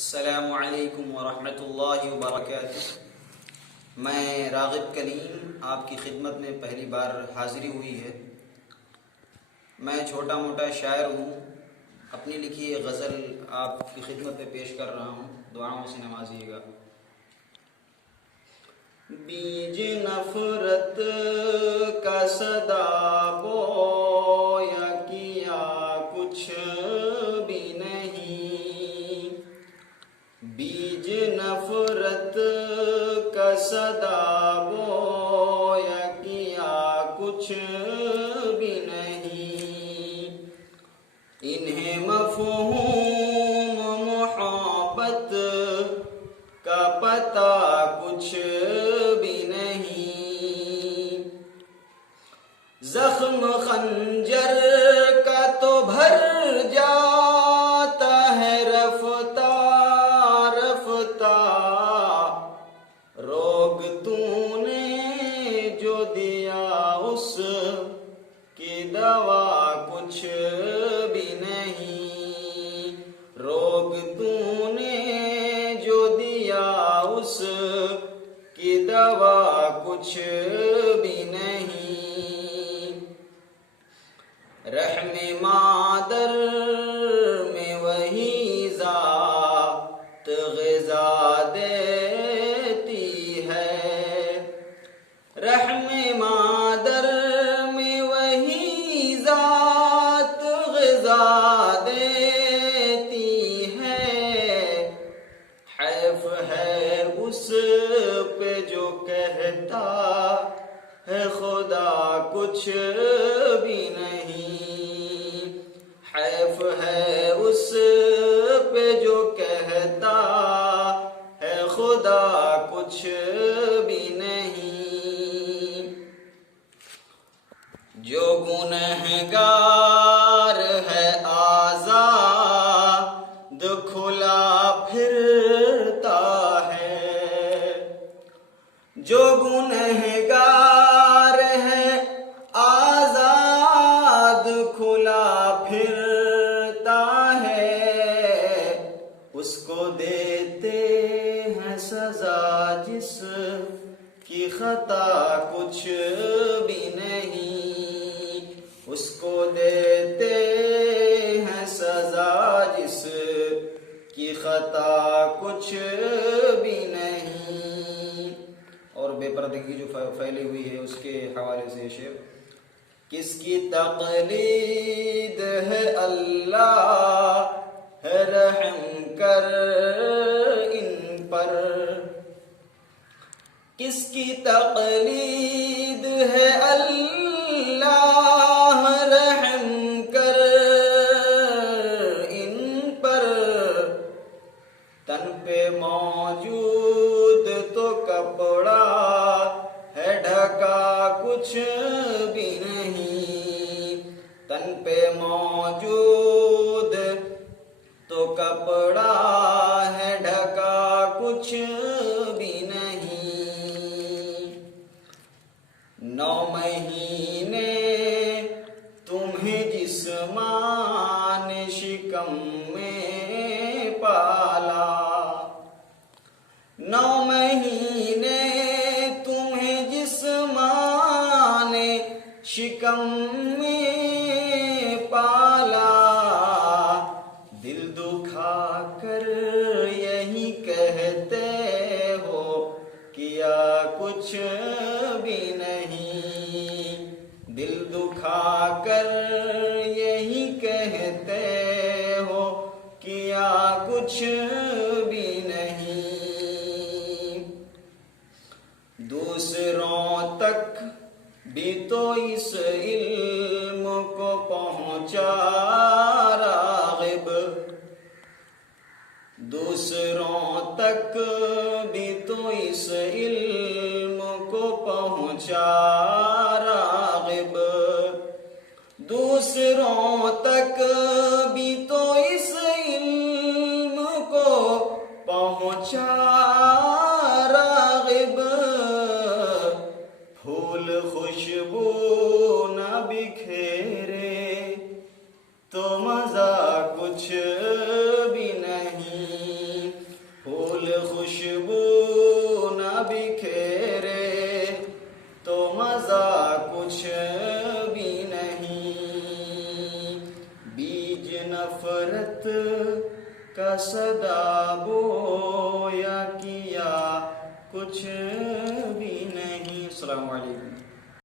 अस्सलामु अलैकुम वरहमतुल्लाहि वबरकातुह। मैं राग़िब कलीम आपकी खिदमत में पहली बार हाज़िरी हुई है। मैं छोटा मोटा शायर हूँ। अपनी लिखी गज़ल आपकी खिदमत में पेश कर रहा हूँ। दुआओं से नवाजिएगा। बीज नफ़रत का सदा बोया किया कुछ भी नहीं। बीज नफ़रत का सदा बोया किया कुछ भी नहीं। इन्हें मफ़हूम मोहब्बत का पता कुछ भी नहीं। ज़ख्म खंजर का तो भर जाता है रफ्ता रफ्ता। रोग तूने जो दिया उस की दवा कुछ भी नहीं। रोग तूने जो दिया उस की दवा कुछ भी नहीं। रहमे मादर में वही ज़ात ग़िज़ा देती है। रहमे मादर में वही ज़ात ग़िज़ा देती है। हैफ है उस पे जो कहता है खुदा कुछ भी नहीं। हैफ है उस पे जो कहता है खुदा कुछ भी नहीं। जो गुनहगार है आज़ाद खुला फिरता है। जो गुनहगार है आज़ाद खुला फिरता है। उसको देते हैं सज़ा जिस की खता कुछ भी नहीं। उसको देते हैं सज़ा जिस की खता कुछ भी नहीं। और बेपर्दगी जो फैली हुई है उसके हवाले से शेर। किसकी तक़लीद है अल्लाह है रहम कर इन पर। किसकी तक़लीद है अल्लाह रहम कर इन पर। तन पे मौजूद तो कपड़ा है ढका कुछ भी नहीं। तन पे मौजूद तो कपड़ा है ढका कुछ भी नहीं। 9 महीने तुम्हें जिस माँ ने शिकम में पाला। 9 महीने तुम्हें जिस माँ ने शिकम में पाला। दिल दुखा कर यही कहते हो किया कुछ भी नहीं। दिल दुखा कर यही कहते हो किया कुछ भी नहीं। दूसरों तक भी तो इस इल्म को पहुंचा राग़िब। दूसरों तक भी तो इस इल्म को पहुंचा राग़िब। दूसरों तक भी तो इस इल्म को पहुंचा राग़िब। फूल खुशबू न बिखेरे तो मज़ा कुछ भी नहीं। बिखेरे तो मजा कुछ भी नहीं। बीज नफरत का सदा बोया किया कुछ भी नहीं। अस्सलामु अलैकुम।